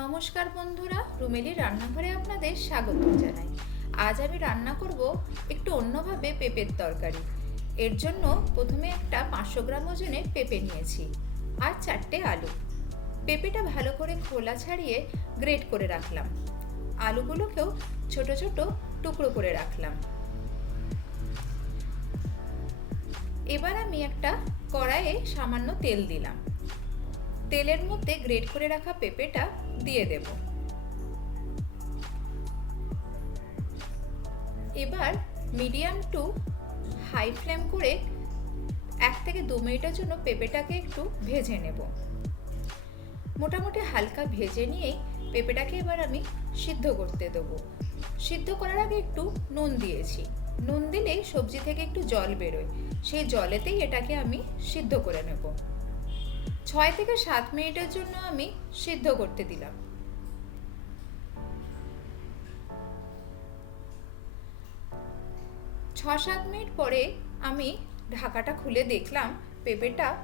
নমস্কার বন্ধুরা, রুমেলি রান্নাঘরে আপনাদের স্বাগত জানাই। আজ আমি রান্না করব একটু অন্যভাবে পেঁপের তরকারি। এর জন্য প্রথমে একটা পাঁচশো গ্রাম ওজনের পেঁপে নিয়েছি আর চারটে আলু। পেঁপেটা ভালো করে খোলা ছাড়িয়ে গ্রেট করে রাখলাম। আলুগুলোকেও ছোট ছোট টুকরো করে রাখলাম। এবার আমি একটা কড়াইয়ে সামান্য তেল দিলাম। তেলের মধ্যে গ্রেট করে রাখা পেঁপেটা দিয়ে দেব। এবার মিডিয়াম টু হাই ফ্লেম করে এক থেকে দু মিনিটের জন্য পেঁপেটাকে একটু ভেজে নেব। মোটামুটি হালকা ভেজে নিয়েই পেঁপেটাকে এবার আমি সিদ্ধ করতে দেবো। সিদ্ধ করার আগে একটু নুন দিয়েছি। নুন দিলেই সবজি থেকে একটু জল বেরোয়। সেই জলেতেই এটাকে আমি সিদ্ধ করে নেব। ছয় থেকে সাত মিনিটের জন্য আমি সিদ্ধ করতে দিলাম। ছ সাত মিনিট পরে আমি ঢাকাটা খুলে দেখলাম পেঁপেটা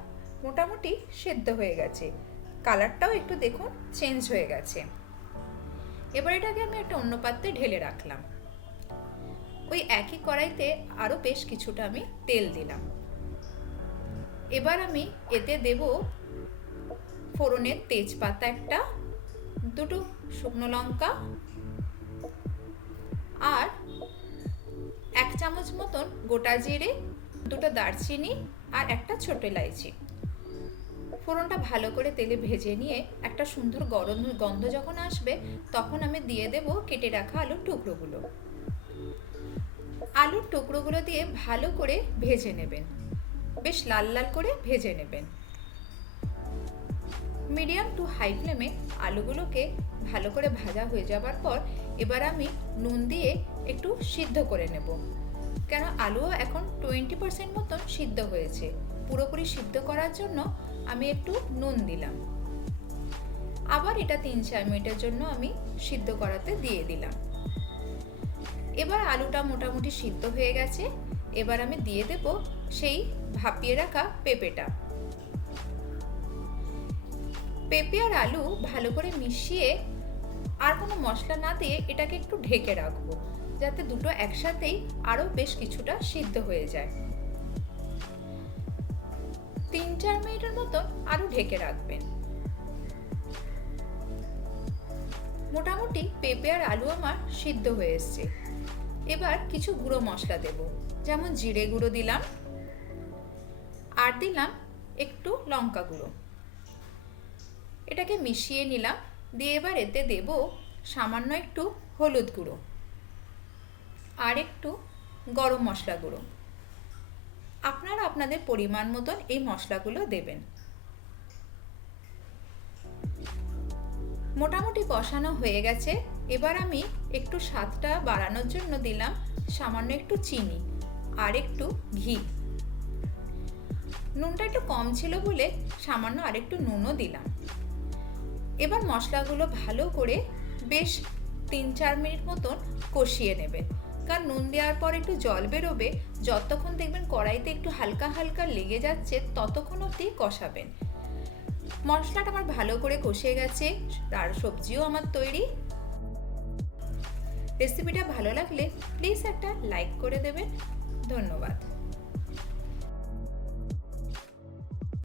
মোটামুটি সেদ্ধ হয়ে গেছে। কালারটাও একটু দেখুন চেঞ্জ হয়ে গেছে। এবার এটাকে আমি একটা অন্য পাত্রে ঢেলে রাখলাম। ওই একই কড়াইতে আরও বেশ কিছুটা আমি তেল দিলাম। এবার আমি এতে দেব ফোড়নের তেজপাতা একটা, দুটো শুকনো লঙ্কা আর এক চামচ মতন গোটা জিরে, দুটো দারচিনি আর একটা ছোট এলাইচি ফোড়নটা ভালো করে তেলে ভেজে নিয়ে একটা সুন্দর গরম গন্ধ যখন আসবে, তখন আমি দিয়ে দেব কেটে রাখা আলুর টুকরোগুলো। আলুর টুকরোগুলো দিয়ে ভালো করে ভেজে নেবেন। বেশ লাল লাল করে ভেজে নেবেন। মিডিয়াম টু হাই ফ্লেমে আলুগুলোকে ভালো করে ভাজা হয়ে যাবার পর এবার আমি নুন দিয়ে একটু সিদ্ধ করে নেব। কেন আলুও এখন টোয়েন্টি পার্সেন্ট মতন সিদ্ধ হয়েছে। পুরোপুরি সিদ্ধ করার জন্য আমি একটু নুন দিলাম। আবার এটা তিন চার মিনিটের জন্য আমি সিদ্ধ করাতে দিয়ে দিলাম। এবার আলুটা মোটামুটি সিদ্ধ হয়ে গেছে। এবার আমি দিয়ে দেব সেই ভাপিয়ে রাখা পেঁপেটা। পেঁপে আর আলু ভালো করে মিশিয়ে আর কোনো মশলা না দিয়ে এটাকে একটু ঢেকে রাখব, যাতে দুটো একসাথেই আরও বেশ কিছুটা সিদ্ধ হয়ে যায়। তিন চার মিনিটের মতন আরও ঢেকে রাখবেন। মোটামুটি পেঁপে আর আলু আমার সিদ্ধ হয়ে এসছে। এবার কিছু গুঁড়ো মশলা দেব। যেমন জিরে গুঁড়ো দিলাম, আর দিলাম একটু লঙ্কা গুঁড়ো। এটাকে মিশিয়ে নিলাম, দিয়ে এবার এতে দেব সামান্য একটু হলুদ গুঁড়ো আর একটু গরম মশলা গুঁড়ো। আপনারা আপনাদের পরিমাণ মতন এই মশলাগুলো দেবেন। মোটামুটি কষানো হয়ে গেছে। এবার আমি একটু স্বাদটা বাড়ানোর জন্য দিলাম সামান্য একটু চিনি আর একটু ঘি। নুনটা একটু কম ছিল বলে সামান্য আর একটু নুনও দিলাম। এবার মশলাগুলো ভালো করে বেশ তিন চার মিনিট মতন কষিয়ে নেবেন কারণ নুন দেওয়ার পর একটু জল বেরোবে, যতক্ষণ দেখবেন কড়াইতে একটু হালকা হালকা লেগে যাচ্ছে, ততক্ষণ অবধি কষাবেন। মশলাটা আমার ভালো করে কষে গেছে, আর সবজিও আমার তৈরি। রেসিপিটা ভালো লাগলে প্লিজ একটা লাইক করে দেবেন। ধন্যবাদ।